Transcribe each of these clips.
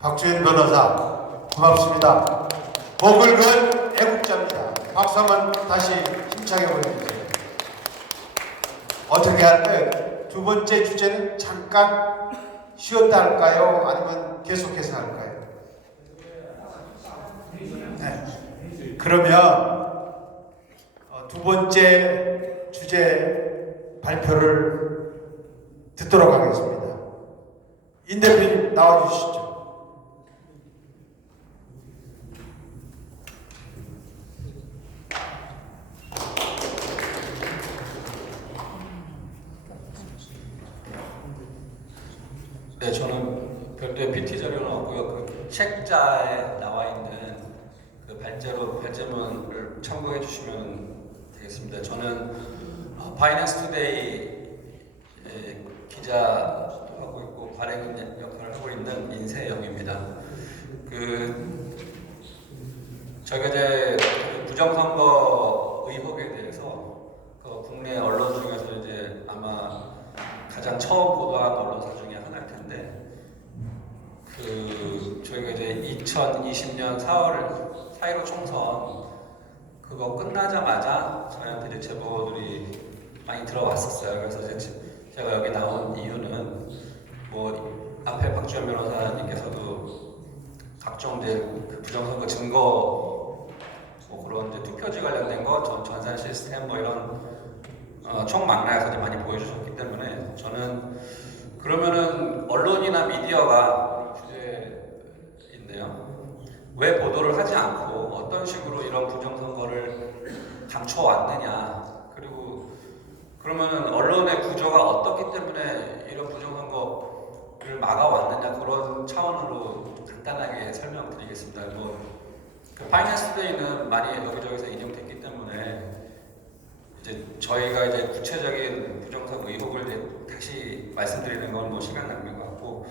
박주현 변호사 고맙습니다. 목을 건 애국자입니다. 박수 한번 다시 힘차게 보내주세요. 어떻게 할까요? 두 번째 주제는 잠깐 쉬었다 할까요? 아니면 계속해서 할까요? 네. 그러면 두 번째 주제 발표를 듣도록 하겠습니다. 인 대표님 나와주시죠. 네, 저는 별도의 BT 자료는 없고요. 그 책자에 나와 있는 그 발제문을 참고해 주시면 되겠습니다. 저는 바이낸스 투데이 기자도 하고 있고 발행 역할을 하고 있는 인세영입니다. 저희가 이제 부정선거 의혹에 대해서 국내 언론 중에서 이제 아마 가장 처음 보도한 언론사 중에 하나일 텐데, 저희가 이제 2020년 4월 4.15 총선 그거 끝나자마자 저희한테 이제 제보들이 많이 들어왔었어요. 그래서 제가 여기 나온 이유는 뭐 앞에 박주현 변호사님께서도 각종 이제 그 부정선거 증거 뭐 그런 이제 투표지 관련된 거, 전산 시스템 뭐 이런 총망라에서 이제 많이 보여주셨기 때문에 저는 그러면은 언론이나 미디어가 주제인데요. 왜 보도를 하지 않고 어떤 식으로 이런 부정선거를 감춰왔느냐, 그리고 그러면은 언론의 구조가 어떻기 때문에 이런 부정선거를 막아왔느냐, 그런 차원으로 좀 간단하게 설명드리겠습니다. 파이낸스 투데이는 많이 여기저기서 인용됐기 때문에 이제 저희가 이제 구체적인 부정선거 의혹을 이제 다시 말씀드리는 건 뭐 시간 낭비인 것 같고,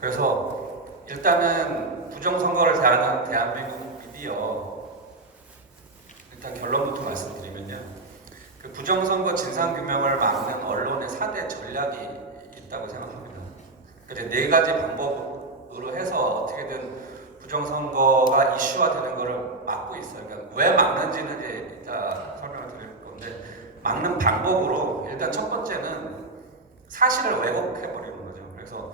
그래서 일단은 부정선거를 대하는 대한민국 미디어, 일단 결론부터 말씀드리면요, 그 부정선거 진상규명을 막는 언론의 4대 전략이 있다고 생각합니다. 그러니까 네 가지 방법으로 해서 어떻게든 부정선거가 이슈화되는 것을 막고 있어요. 그러니까 왜 막는지는 이제 이따 설명을 드릴 건데, 막는 방법으로 일단 첫 번째는 사실을 왜곡해버리는 거죠. 그래서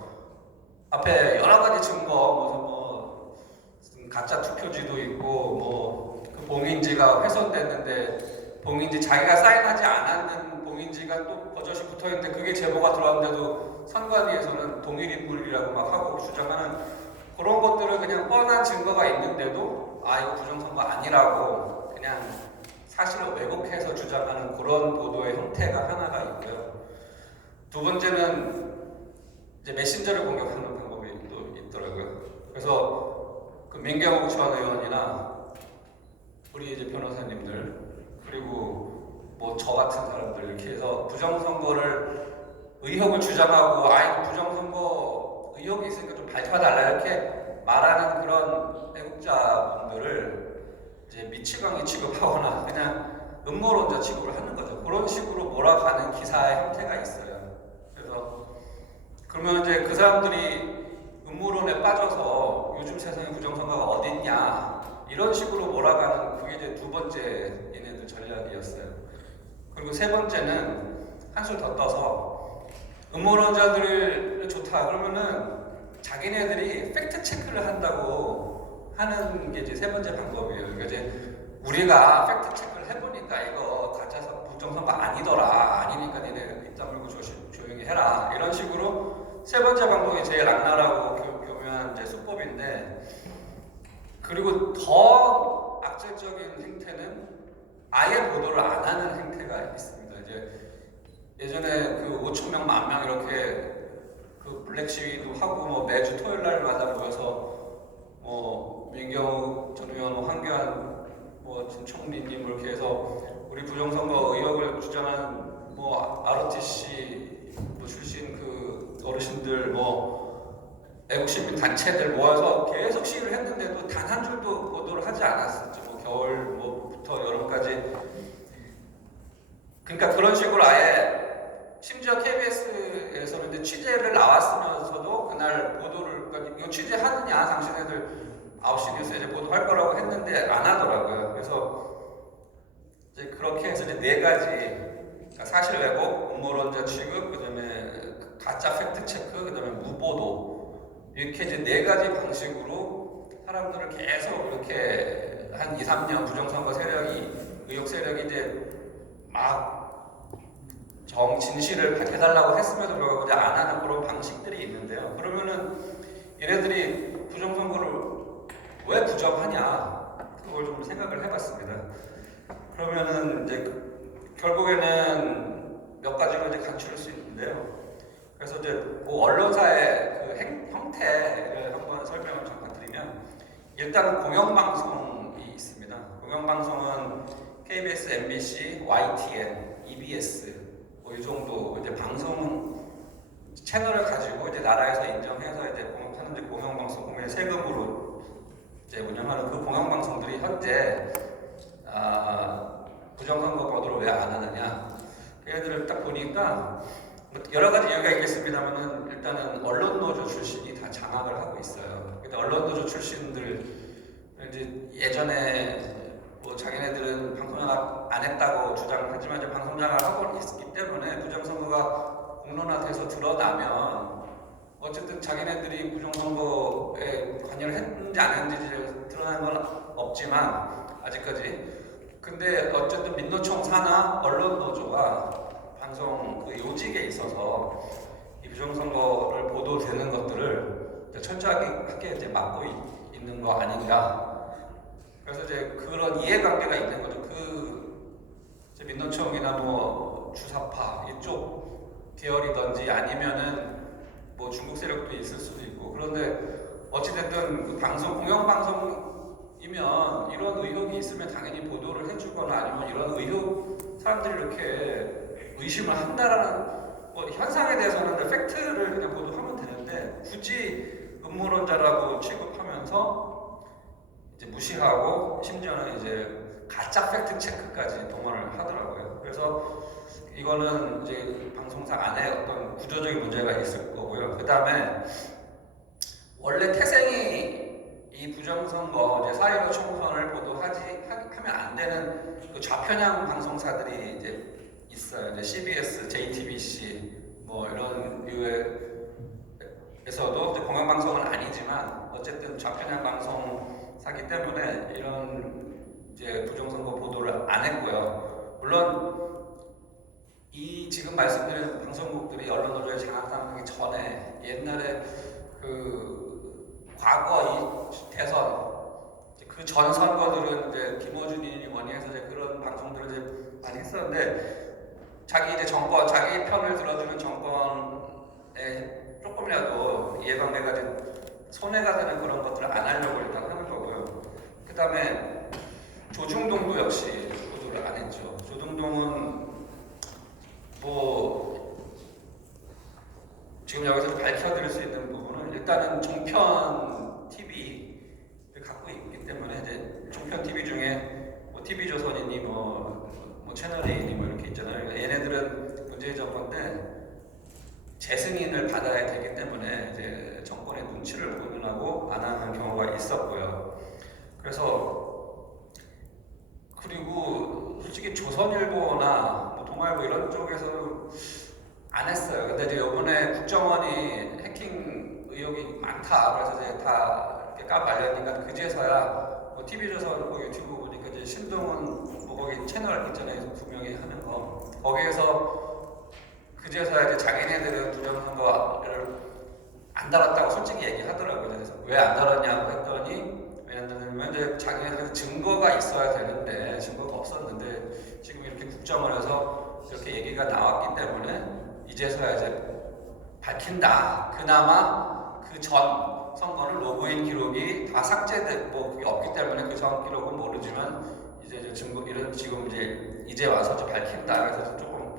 앞에 여러 가지 증거, 무슨 가짜 투표지도 있고, 그 봉인지가 훼손됐는데 봉인지 자기가 사인하지 않았는 봉인지가 또 버젓이 붙어있는데 그게 제보가 들어왔는데도 선관위에서는 동일 인물이라고 막 하고 주장하는 그런 것들을 그냥 뻔한 증거가 있는데도 이거 부정선거 아니라고 그냥 사실을 왜곡해서 주장하는 그런 보도의 형태가 하나가 있고요. 두 번째는 이제 메신저를 공격하는 방법이 또 있더라고요. 그래서 그 민경욱 전 의원이나 우리 이제 변호사님들, 그리고 뭐 저 같은 사람들 이렇게 해서 부정선거를 의혹을 주장하고 부정선거 의혹이 있으니까 좀 밝혀달라 이렇게 말하는 그런 애국자분들을 이제 미치광이 취급하거나 그냥 음모론자 취급을 하는 거죠. 그런 식으로 몰아가는 기사의 형태가 있어요. 그래서 그러면 이제 그 사람들이 음모론에 빠져서 요즘 세상에 부정선거가 어딨냐 이런 식으로 몰아가는, 그게 이제 두 번째 얘네들 전략이었어요. 그리고 세 번째는 한술 더 떠서 음모론자들이 좋다 그러면은 자기네들이 팩트 체크를 한다고 하는 게 이제 세 번째 방법이에요. 그러니까 이제 우리가 팩트 체크를 해보니까 이거 가짜서 부정선거 아니더라, 아니니까 니네 입 다물고 조용히 해라, 이런 식으로 세 번째 방법이 제일 악랄하고 교묘한 이제 수법인데, 그리고 더 악질적인 행태는 아예 보도를 안 하는 행태가 있습니다. 이제 예전에 그 5,000명, 10,000명 이렇게 그 블랙 시위도 하고 뭐 매주 토요일 날마다 모여서 민경욱 전 의원, 황교안 전 총리님 이렇게 해서 우리 부정선거 의혹을 주장하는 ROTC 출신 그 어르신들, 애국시민 단체들 모아서 계속 시위를 했는데도 단 한 줄도 보도를 하지 않았었죠. 겨울부터 여름까지. 그러니까 그런 식으로 아예 심지어 KBS에서는 이제 취재를 나왔으면서도 그날 보도를, 그러니까 이거 취재하느냐 당신애들 9시 뉴스에 이제 보도할 거라고 했는데 안 하더라고요. 그래서 이제 그렇게 해서 이제 네 가지, 그러니까 사실 왜곡, 음모론자 취급, 그다음에 가짜 팩트 체크, 그다음에 무보도, 이렇게 이제 네 가지 방식으로 사람들을 계속 이렇게 한 2, 3년 부정선거 세력이, 의혹 세력이 이제 막 진실을 밝혀달라고 했음에도 불구하고 이제 안 하는 그런 방식들이 있는데요. 그러면은 얘네들이 부정선거를 왜 부정하냐, 그걸 좀 생각을 해봤습니다. 그러면은 이제 결국에는 몇 가지로 이제 간추릴 수 있는데요. 그래서 이제 그 언론사의 그 형태를 한번 설명을 잠깐 드리면, 일단은 공영방송이 있습니다. 공영방송은 KBS, MBC, YTN, EBS 뭐 이 정도 이제 방송 채널을 가지고 이제 나라에서 인정해서 이제 하는 이제 공영방송, 국민의 세금으로 이제 운영하는 그 공영방송들이 현재 부정선거 보도를 왜 안 하느냐, 얘들을 딱 보니까 여러 가지 이유가 있겠습니다만은 일단은 언론노조 출신이 다 장악을 하고 있어요. 근데 언론노조 출신들 이제 예전에 뭐 자기네들은 방송장악 안 했다고 주장하지만 이제 방송장악을 하고 있기 때문에 부정선거가 공론화돼서 드러나면 어쨌든 자기네들이 부정선거에 관여를 했는지 안 했는지 드러난 건 없지만 아직까지. 근데 어쨌든 민노총 산하 언론노조가 방송 그 요직에 있어서 이 부정선거를 보도되는 것들을 철저하게 이제 막고 있는 거 아닌가. 그래서 이제 그런 이해관계가 있는 거죠. 그 이제 민노총이나 뭐 주사파 이쪽 계열이든지 아니면은 뭐 중국 세력도 있을 수도 있고. 그런데 어찌됐든 그 방송, 공영방송이면 이런 의혹이 있으면 당연히 보도를 해주거나 아니면 이런 의혹, 사람들이 이렇게 의심을 한다라는 뭐 현상에 대해서는 팩트를 그냥 보도하면 되는데 굳이 음모론자라고 취급하면서 이제 무시하고 심지어는 이제 가짜 팩트 체크까지 동원을 하더라고요. 그래서 이거는 이제 방송사 안에 어떤 구조적인 문제가 있을 거고요. 그 다음에 원래 태생이 이 부정선거 이제 4.15 총선을 하면 안 되는 그 좌편향 방송사들이 이제 있어요. 이제 CBS, JTBC 뭐 이런 류에서도 이제 공영방송은 아니지만 어쨌든 좌편향 방송사기 때문에 이런 이제 부정선거 보도를 안 했고요. 물론 이 지금 말씀드린 방송국들이 언론노조에 장악당하기 전에 옛날에 그 과거 이 대선 그 전 선거들은 이제 김어준이 원의해서 이제 그런 방송들을 이제 많이 했었는데 자기 이제 정권, 자기 편을 들어주는 정권에 조금이라도 이해관계가 손해가 되는 그런 것들을 안 하려고 일단 하는 거고요. 그 다음에 조중동도 역시 보도를 안 했죠. 조중동은 뭐 지금 여기서 밝혀드릴 수 있는 부분은 일단은 종편 TV를 갖고 있기 때문에 이제 종편 TV 중에 뭐 TV조선이니 뭐 채널 A니 뭐 이렇게 있잖아요. 얘네들은 문재인 정권인데 재승인을 받아야 되기 때문에 이제 정권의 눈치를 보느라고 안 하는 경우가 있었고요. 그리고 솔직히 조선일보나 뭐 동아일보 이런 쪽에서 안 했어요. 근데 이제 이번에 국정원이 해킹 의혹이 많다. 그래서 이제 다 이렇게 까발렸으니까 그제서야 뭐 TV조선 뭐 유튜브 보니까 이제 신동훈 뭐 거기 채널 있잖아요. 두 명이 하는 거. 거기에서 그제서야 이제 자기네들은 부정선거를 안 달았다고 솔직히 얘기하더라고요. 그래서 왜 안 달았냐고 했더니 왜냐면 이제 자기네들 증거가 있어야 되는데 증거가 없었는데 지금 이렇게 국정원에서 이렇게 얘기가 나왔기 때문에 이제서야 이제 밝힌다. 그나마 그 전 선거는 로그인 기록이 다 삭제된 뭐 그게 없기 때문에 그 전 기록은 모르지만 이제 증거 이런 지금 이제 와서 이제 밝힌다. 그래서 조금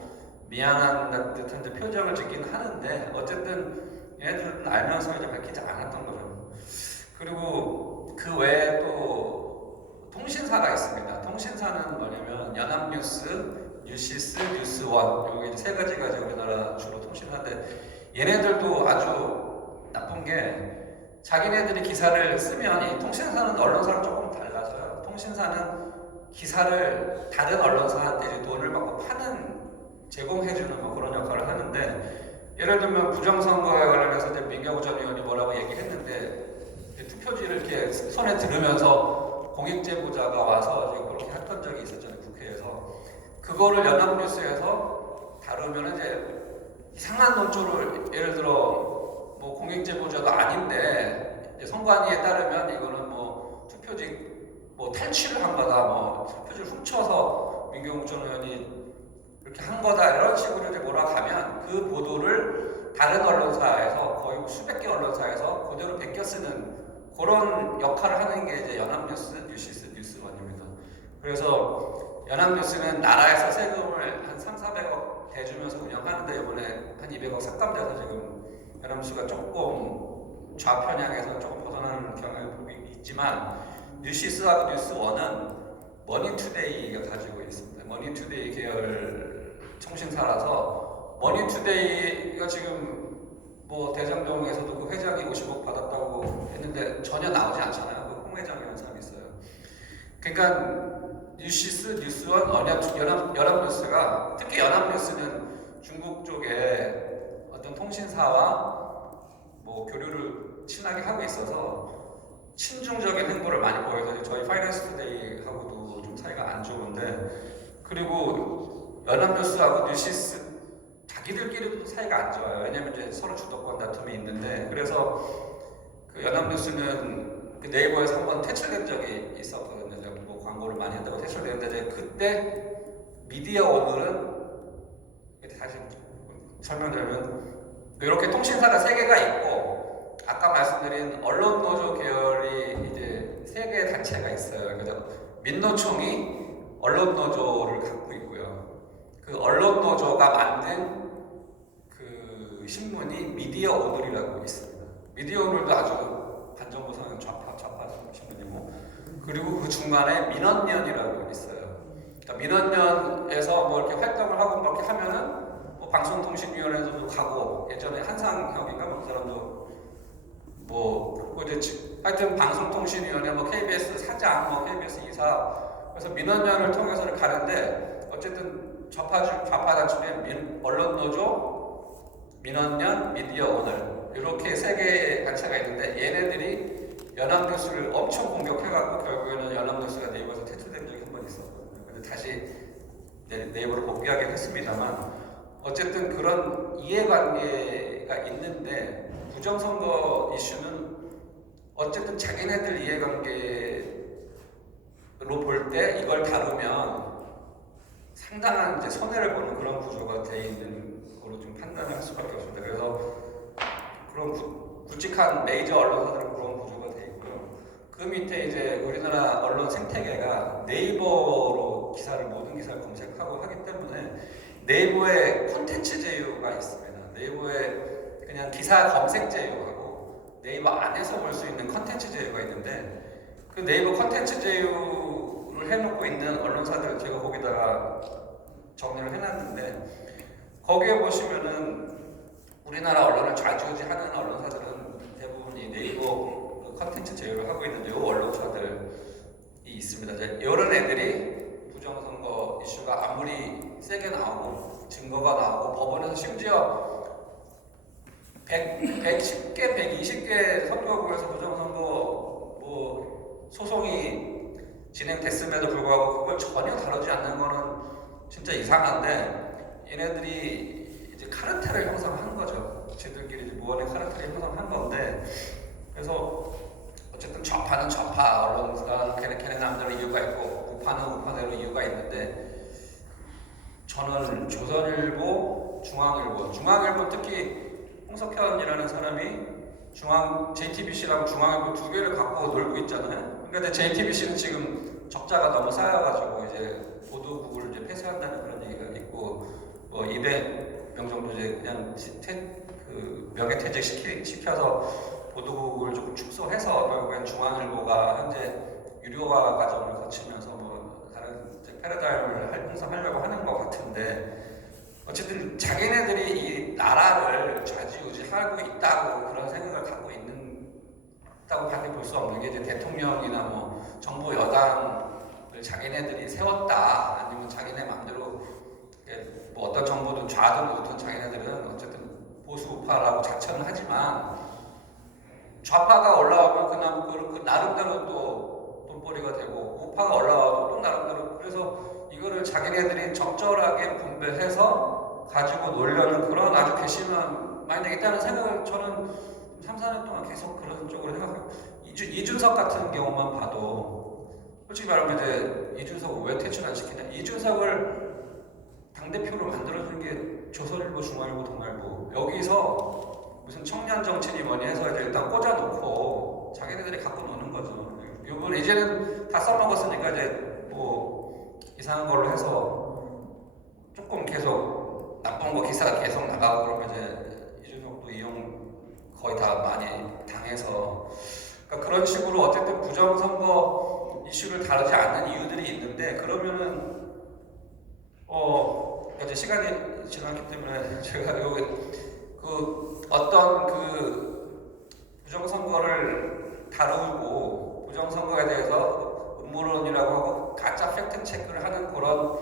미안한 듯한 표정을 짓긴 하는데 어쨌든 얘네들은 알면서 이제 밝히지 않았던 거죠. 그리고 그 외에 또 통신사가 있습니다. 통신사는 뭐냐면 연합뉴스, 뉴시스, 뉴스원 여기 세 가지가 우리나라 주로 통신사인데 얘네들도 아주 나쁜 게 자기네들이 기사를 쓰면 이 통신사는 언론사랑 조금 달라져요. 통신사는 기사를 다른 언론사한테 이제 돈을 받고 제공해주는 뭐 그런 역할을 하는데, 예를 들면 부정선거에 관련해서 이제 민경우 전 의원이 뭐라고 얘기했는데, 투표지를 이렇게 손에 들으면서 공익제보자가 와서 이제 그렇게 했던 적이 있었잖아요, 국회에서. 그거를 연합뉴스에서 다루면 이제 이상한 논조를, 예를 들어 뭐 공익제보자도 아닌데 선관위에 따르면 이거는 뭐 투표지 뭐 탈취를 한 거다, 뭐 투표지를 훔쳐서 민경욱 전 의원이 이렇게 한 거다, 이런 식으로 이제 몰아가면 그 보도를 다른 언론사에서, 거의 수백 개 언론사에서 그대로 베껴 쓰는 그런 역할을 하는 게 이제 연합뉴스, 뉴시스, 뉴스원입니다. 그래서 연합뉴스는 나라에서 세금을 한 300~400억 대주면서 운영하는데, 이번에 한 200억 삭감돼서 지금 연합뉴스가 조금 좌편향에서 조금 벗어나는 경향이 있지만, 뉴시스하고 뉴스원은 머니투데이가 가지고 있습니다. 머니투데이 계열 통신사라서, 머니투데이가 지금 뭐 대장동에서도 그 회장이 50억 받았다고 했는데 전혀 나오지 않잖아요. 그 홍 회장이라는 사람이 있어요. 그러니까 뉴시스, 뉴스원, 연합뉴스가, 특히 연합뉴스는 중국 쪽에 어떤 통신사와 뭐 교류를 친하게 하고 있어서 친중적인 행보를 많이 보여서 저희 파이낸스 투데이하고도 좀 사이가 안 좋은데, 그리고 연합뉴스하고 뉴시스 자기들끼리도 사이가 안 좋아요. 왜냐면 이제 서로 주도권 다툼이 있는데, 그래서 그 연합뉴스는 그 네이버에서 한번 퇴출된 적이 있었거든요. 뭐 광고를 많이 한다고 퇴출됐는데, 그때 미디어 오늘은, 다시 설명드리면 이렇게 통신사가 3개가 있고, 아까 말씀드린 언론노조 계열이 이제 3개의 단체가 있어요. 그래서 민노총이 언론노조를 갖고 있고요. 그 언론노조가 만든 그 신문이 미디어 오늘이라고 있습니다. 미디어 오늘도 아주 반정부 성향 좌파 신문이고, 그리고 그 중간에 민언년이라고 있어요. 그러니까 민언년에서 뭐 이렇게 활동을 하고 뭐 이렇게 하면은 뭐 방송통신위원회에서도 가고, 예전에 한상혁인가 뭐 그 사람도 뭐 이제 하여튼 방송통신위원회, 뭐 KBS 사장, 뭐 KBS 이사, 그래서 민원연을 통해서 가는데, 어쨌든 좌파 단체의 언론노조, 민원연, 미디어 오늘, 이렇게 3개의 단체가 있는데, 얘네들이 연합뉴스를 엄청 공격해갖고 결국에는 연합뉴스가 네이버에서 퇴출된 적이 한 번 있었거든요. 근데 다시 네이버로 복귀하긴 했습니다만, 어쨌든 그런 이해관계가 있는데, 부정선거 이슈는 어쨌든 자기네들 이해관계로 볼 때 이걸 다루면 상당한 이제 손해를 보는 그런 구조가 돼 있는 거로 좀 판단할 수밖에 없습니다. 그래서 그런 굵직한 메이저 언론사들은 그런 구조가 돼 있고요. 그 밑에 이제 우리나라 언론 생태계가 네이버로 모든 기사를 검색하고 하기 때문에 네이버에 콘텐츠 제휴가 있습니다. 네이버에 그냥 기사 검색 제휴하고 네이버 안에서 볼 수 있는 컨텐츠 제휴가 있는데, 그 네이버 컨텐츠 제휴를 해놓고 있는 언론사들 제가 거기다가 정리를 해놨는데, 거기에 보시면은 우리나라 언론을 좌지우지하는 언론사들은 대부분 이 네이버 컨텐츠 제휴를 하고 있는 요 언론사들이 있습니다. 이런 애들이 부정선거 이슈가 아무리 세게 나오고 증거가 나오고 법원에서 심지어 110개, 120개 선거구에서 부정선거 뭐 소송이 진행됐음에도 불구하고 그걸 전혀 다루지 않는 거는 진짜 이상한데, 얘네들이 이제 카르텔을 형성한 거죠. 쟤들끼리 이제 무언의 카르텔을 형성한 건데, 그래서 어쨌든 좌파는 좌파 언론사, 걔네 남들의 이유가 있고, 우파는 우파대로 이유가 있는데, 저는 조선일보, 중앙일보 특히 홍석현이라는 사람이 JTBC랑 중앙일보 2개를 갖고 놀고 있잖아요. 그런데 JTBC는 지금 적자가 너무 쌓여가지고 이제 보도국을 이제 폐쇄한다는 그런 얘기가 있고, 뭐 200명 정도 이제 그냥 명예퇴직 시켜서 보도국을 조금 축소해서 결국엔 중앙일보가 현재 유료화 과정을 거치면서 뭐 다른 패러다임을 형성하려고 하는 것 같은데, 어쨌든 자기네들이 이 나라를 좌지우지하고 있다고 그런 생각을 갖고 있는 있다고 밖에 볼 수 없는 게 이제 대통령이나 뭐 정부 여당을 자기네들이 세웠다 아니면 자기네 마음대로 뭐 어떤 정부든 좌든 우든 자기네들은 어쨌든 보수파라고 자처는 하지만 좌파가 올라오면 그 나름대로 또 돈벌이가 되고 우파가 올라와도 또 나름대로 그래서 이거를 자기네들이 적절하게 분배해서 가지고 놀려는 그런 아주 괘씸한 많이 되겠다는 생각을 저는 3, 4년 동안 계속 그런 쪽으로 생각해요. 이준석 같은 경우만 봐도 솔직히 말하면 이제 이준석을 왜 퇴출 안 시키냐. 이준석을 당대표로 만들어준 게 조선일보, 중앙일보, 동아일보 여기서 무슨 청년 정치니 뭐니 해서 이제 일단 꽂아놓고 자기네들이 갖고 노는 거죠. 이건 이제는 다 써먹었으니까 이제 뭐 이상한 걸로 해서 조금 계속 나쁜 거 기사가 계속 나가고 그러면 이제 이준석도 이용 거의 다 많이 당해서 그러니까 그런 식으로 어쨌든 부정선거 이슈를 다루지 않는 이유들이 있는데 그러면은 이제 시간이 지났기 때문에 제가 여기 어떤 부정선거를 다루고 부정선거에 대해서 음모론이라고 하고 가짜 팩트 체크를 하는 그런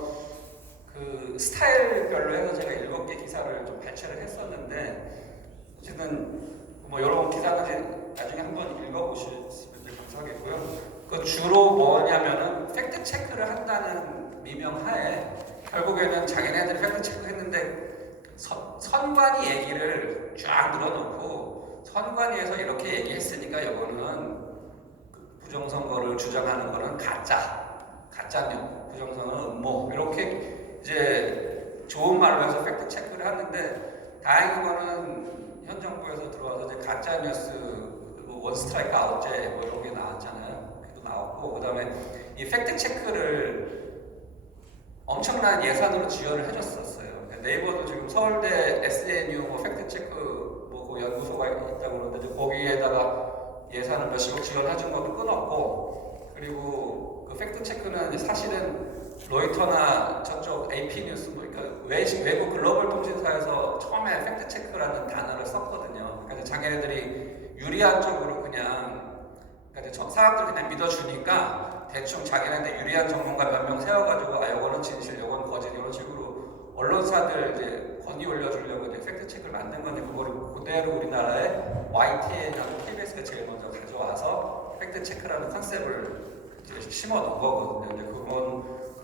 스타일별로 해서 제가 7개 기사를 좀 발췌를 했었는데 어쨌든 뭐 여러 기사까지 나중에 한번 읽어보시면 감사하겠고요. 그 주로 뭐냐면은 팩트 체크를 한다는 미명하에 결국에는 자기네들이 팩트 체크했는데 선관위 얘기를 쫙 늘어놓고 선관위에서 이렇게 얘기했으니까 이거는 부정선거를 주장하는 거는 가짜냐 부정선거는 음모 이렇게 이제 좋은 말로 해서 팩트 체크를 하는데 다행인 거는 현 정부에서 들어와서 이제 가짜 뉴스 원 스트라이크 아웃제 뭐 이런 게 나왔잖아요. 그도 나왔고 그다음에 이 팩트 체크를 엄청난 예산으로 지원을 해줬었어요. 네이버도 지금 서울대 SNU 뭐 팩트체크 뭐 그 연구소가 있다고 그러는데 거기에다가 예산을 몇십억 지원해준 것도 끊었고 그리고 그 팩트체크는 사실은 로이터나 저쪽 AP 뉴스 뭐 그러니까 외국 글로벌 통신사에서 처음에 팩트체크라는 단어를 썼거든요. 그러니까 자기네들이 유리한 쪽으로 그냥 그러니까 사람들 그냥 믿어주니까 대충 자기네들 유리한 전문가 몇 명 세워가지고 요거는 진실, 요건 거짓 이런 식으로 언론사들 이제 건의 올려주려고 이제 팩트 체크를 만든 건데 그거를 그대로 우리나라에 YTN하고 KBS가 제일 먼저 가져와서 팩트 체크라는 컨셉을 이제 심어 놓은 거거든요. 근데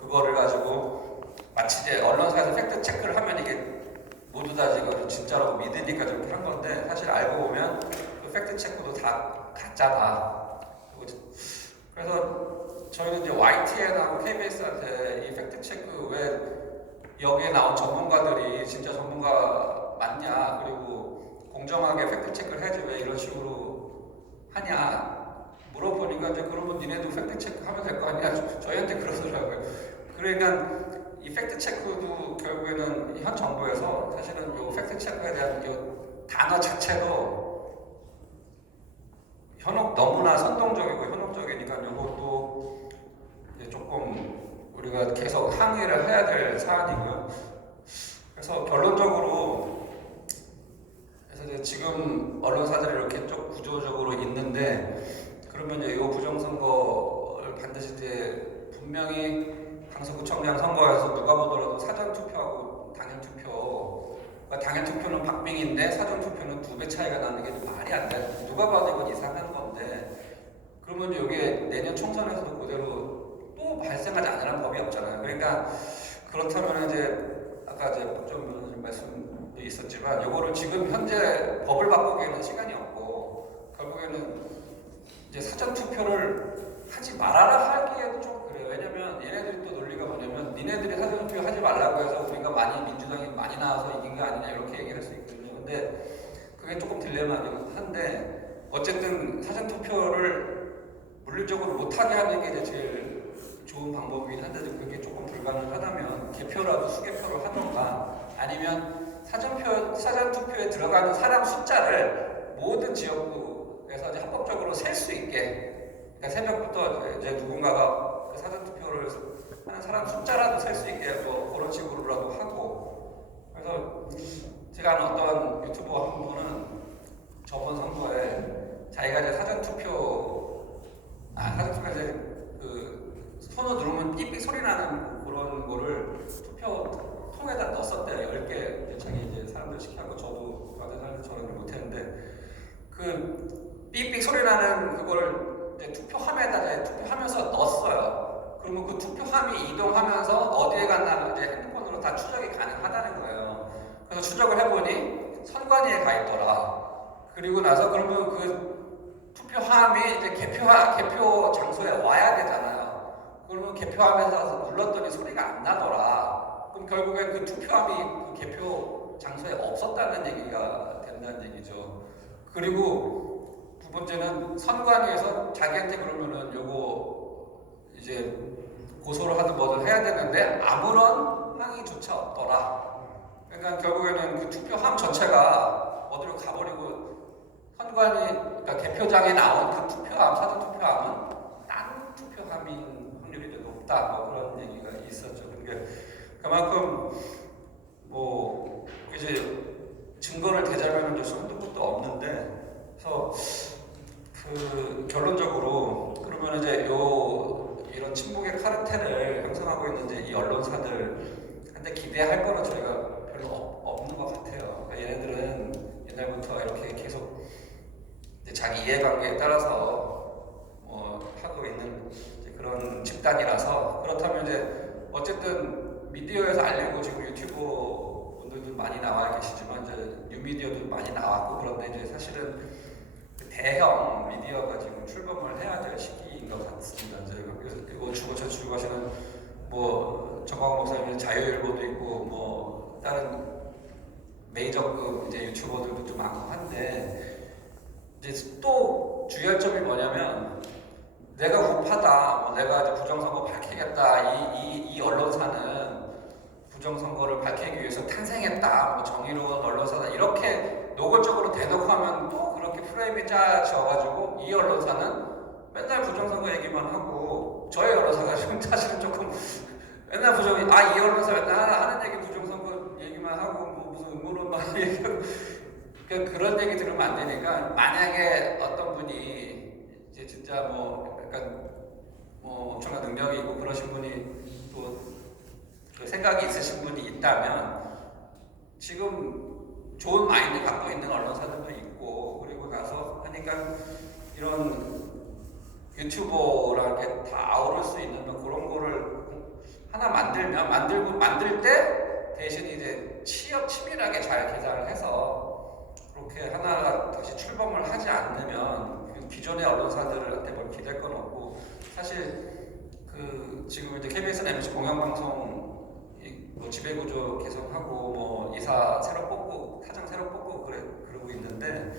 그거를 가지고 마치 이제 언론사에서 팩트 체크를 하면 이게 모두 다 지금 진짜라고 믿으니까 저렇게 한 건데 사실 알고 보면 그 팩트 체크도 다 가짜다. 그래서 저희는 이제 YTN하고 KBS한테 이 팩트 체크 왜 여기에 나온 전문가들이 진짜 전문가 맞냐 그리고 공정하게 팩트 체크를 해야지 왜 이런 식으로 하냐 물어보니까 이제 그러면 니네도 팩트 체크 하면 될 거 아니야 저희한테 그러더라고요. 그러니까 이 팩트 체크도 결국에는 현 정부에서 사실은 이 팩트 체크에 대한 이 단어 자체도 너무나 선동적이고 현혹적이니까 이것도 이제 조금 우리가 계속 항의를 해야 될 사안이고요. 그래서 결론적으로 그래서 이제 지금 언론사들이 이렇게 쭉 구조적으로 있는데 그러면 이제 이 부정선거를 반드시 이제 분명히 강서구청장 선거에서 누가 보더라도 사전 투표하고 당일 투표 그러니까 당일 투표는 박빙인데 사전 투표는 2배 차이가 나는 게 말이 안 돼. 누가 봐도 이건 이상한 건데 그러면 이게 내년 총선에서도 그대로 또 발생하지 않으라는 법이 없잖아요. 그러니까 그렇다면 이제 아까 이제 박정 변호사님 말씀도 있었지만 이거를 지금 현재 법을 바꾸기에는 시간이 없고 결국에는 이제 사전 투표를 하지 말아라 하기에도 좀 그래요. 왜냐면 얘네들이 또 논리가 뭐냐면 니네들이 사전 투표 하지 말라고 해서 우리가 민주당이 많이 나와서 이긴 거 아니냐 이렇게 얘기할 수 있거든요. 근데 그게 조금 딜레마긴 한데 어쨌든 사전 투표를 물리적으로 못하게 하는 게 이제 제일 좋은 방법이긴 한데 그게 조금 불가능하다면 개표라도 수개표를 하던가 아니면 사전 투표에 들어가는 사람 숫자를 모든 지역구에서 이제 합법적으로 셀 수 있게 그러니까 새벽부터 이제 누군가가 그 사전 투표를 하는 사람 숫자라도 셀 수 있게 뭐 그런 식으로라도 하고 그래서 제가 아는 어떤 유튜버 한 분은 저번 선거에 자기가 이제 사전투표 이제 그 손을 누르면 삐삐 소리 나는 그런 거를 투표 통에다 넣었었대요. 10개 요청이 이제 사람들 시켜고 저도 많은 사람들 저는 못했는데 그 삐삐 소리 나는 그거를 이제 투표함에다 이제 투표하면서 넣었어요. 그러면 그 투표함이 이동하면서 어디에 갔나 이제 핸드폰으로 다 추적이 가능하다는 거예요. 그래서 추적을 해보니 선관위에 가 있더라. 그리고 나서 그러면 그 투표함이 이제 개표 장소에 와야 되잖아요. 그러면 개표함에서 눌렀더니 소리가 안 나더라. 그럼 결국엔 그 투표함이 그 개표 장소에 없었다는 얘기가 된다는 얘기죠. 그리고 두 번째는 선관위에서 자기한테 그러면은 요거 이제 고소를 하든 뭐든 해야 되는데 아무런 항의조차 없더라. 그러니까 결국에는 그 투표함 전체가 어디로 가버리고 선관위, 그러니까 개표장에 나온 그 투표함, 사전 투표함은 딴 투표함인 확률이 더 높다. 뭐 그런 얘기가 있었죠. 그러니까 그만큼 뭐 이제 증거를 대자면은 한도 끝도 없는데, 그래서 그 결론적으로 그러면 이제 이런 친북의 카르텔을 형성하고 있는 이제 이 언론사들한테 기대할 거는 저희가 별로 없는 것 같아요. 그러니까 얘네들은 옛날부터 이렇게 계속 이제 자기 이해관계에 따라서 하고 있는 이제 그런 집단이라서, 그렇다면 이제 어쨌든 미디어에서 알리고 지금 유튜버 분들도 많이 나와 계시지만 이제 뉴미디어도 많이 나왔고, 그런데 이제 사실은 대형 미디어가 지금 출범을 해야 될 시기인 것 같습니다. 이제 그리고 저축 하시는 뭐 정광훈 목사님의 자유일보도 있고 뭐 다른 메이저급 이제 유튜버들도 좀 많고 한데, 이제 또 주의할 점이 뭐냐면 내가 우파다, 뭐 내가 이제 부정선거 밝히겠다, 이 언론사는 부정선거를 밝히기 위해서 탄생했다, 뭐 정의로운 언론사다, 이렇게 노골적으로 대놓고 하면 또 그렇게 프레임이 짜져가지고 이 언론사는 맨날 부정선거 얘기만 하고, 저희 언론사가 지금 사실은 조금 맨날 이 언론사 맨날 하는 얘기 부정선거 얘기만 하고 뭐 무슨 음모론만 얘기하고 그런 얘기 들으면 안 되니까, 만약에 어떤 분이 이제 진짜 뭐 약간 뭐 엄청난 능력이 있고 그러신 분이 또 그 생각이 있으신 분이 있다면, 지금 좋은 마인드 갖고 있는 언론사들도 있고, 그리고 나서 하니까 이런 유튜버라는 게 다 아우를 수 있는 그런 거를 하나 만들 때 대신 이제 치밀하게 잘 계산을 해서 그렇게 하나가 다시 출범을 하지 않으면 기존의 언론사들한테 뭘 기댈 건 없고, 사실 그 지금 이제 KBS나 MBC 공영방송 뭐 지배구조 개선하고 뭐 이사 새로 뽑고 사장 새로 뽑고 그러고 있는데,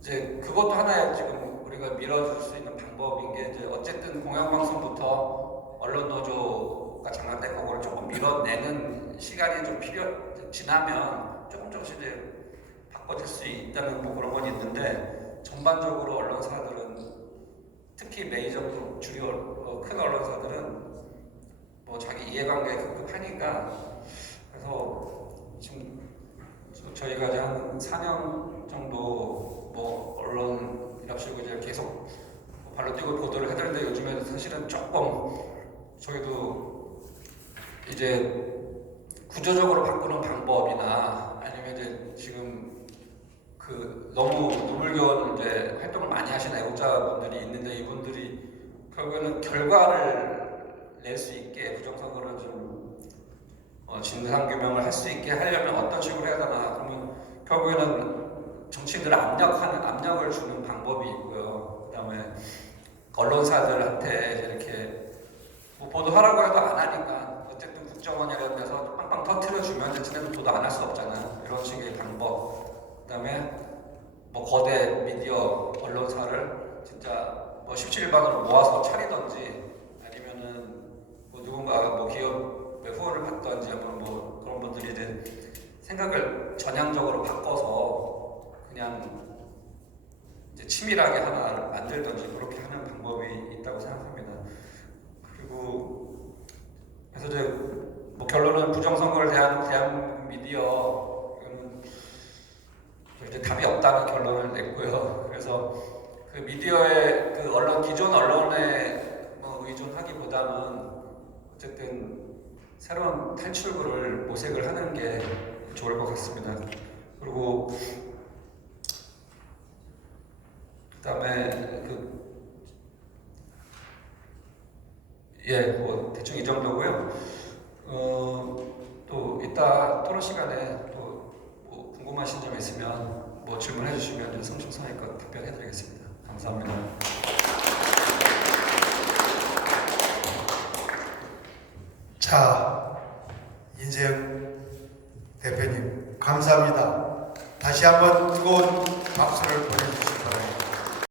이제 그것도 하나의 지금 우리가 밀어줄 수 있는 방법인 게, 이제 어쨌든 공영방송부터 언론노조가 장악된 그거를 조금 밀어내는 시간이 좀 지나면 조금씩 이제 바꿔질 수 있다는 뭐 그런 건 있는데, 전반적으로 언론사들은 특히 메이저급 주요 큰 언론사들은 뭐 자기 이해관계에 급급하니까, 그래서 지금 저희가 이제 한 4년 정도 뭐 언론이랍시고 이제 계속 발로 뛰고 보도를 해드는데, 요즘에는 사실은 조금 저희도 이제 구조적으로 바꾸는 방법이나 아니면 이제 지금 그 너무 눈물겨운 이제 활동을 많이 하시는 애국자분들이 있는데, 이분들이 결국에는 결과를 낼 수 있게 부정선거를 좀 진상규명을 할 수 있게 하려면 어떤 식으로 해야 되나, 그러면 결국에는 정치인들을 압력을 주는 방법이 있고요. 그 다음에 언론사들한테 이렇게 뭐 보도하라고 해도 안 하니까 어쨌든 국정원이나 이런 데서 빵빵 터트려주면 대체는 보도 안 할 수 없잖아요. 이런 식의 방법. 그 다음에 뭐 거대 미디어 언론사를 진짜 뭐 17일반으로 모아서 차리던지, 아니면은 뭐 누군가 뭐 기업의 후원을 받던지, 뭐 그런 분들이 이제 생각을 전향적으로 바꿔서 그냥 이제 치밀하게 하나를 만들던지 그렇게 하는 방법이 있다고 생각합니다. 그리고 그래서 이제 뭐 결론은 부정선거를 대한 미디어 이제 답이 없다는 결론을 냈고요. 그래서 그 미디어의 그 언론 기존 언론에 뭐 의존하기보다는 어쨌든 새로운 탈출구를 모색을 하는 게 좋을 것 같습니다. 그리고 그다음에 뭐 대충 이 정도고요. 또 이따 토론 시간에 또뭐 궁금하신 점 있으면 뭐 질문해 주시면 성심성의껏 답변해 드리겠습니다. 감사합니다. 자, 인재영 대표님 감사합니다. 다시 한번 뜨거운 박수를 보내주시기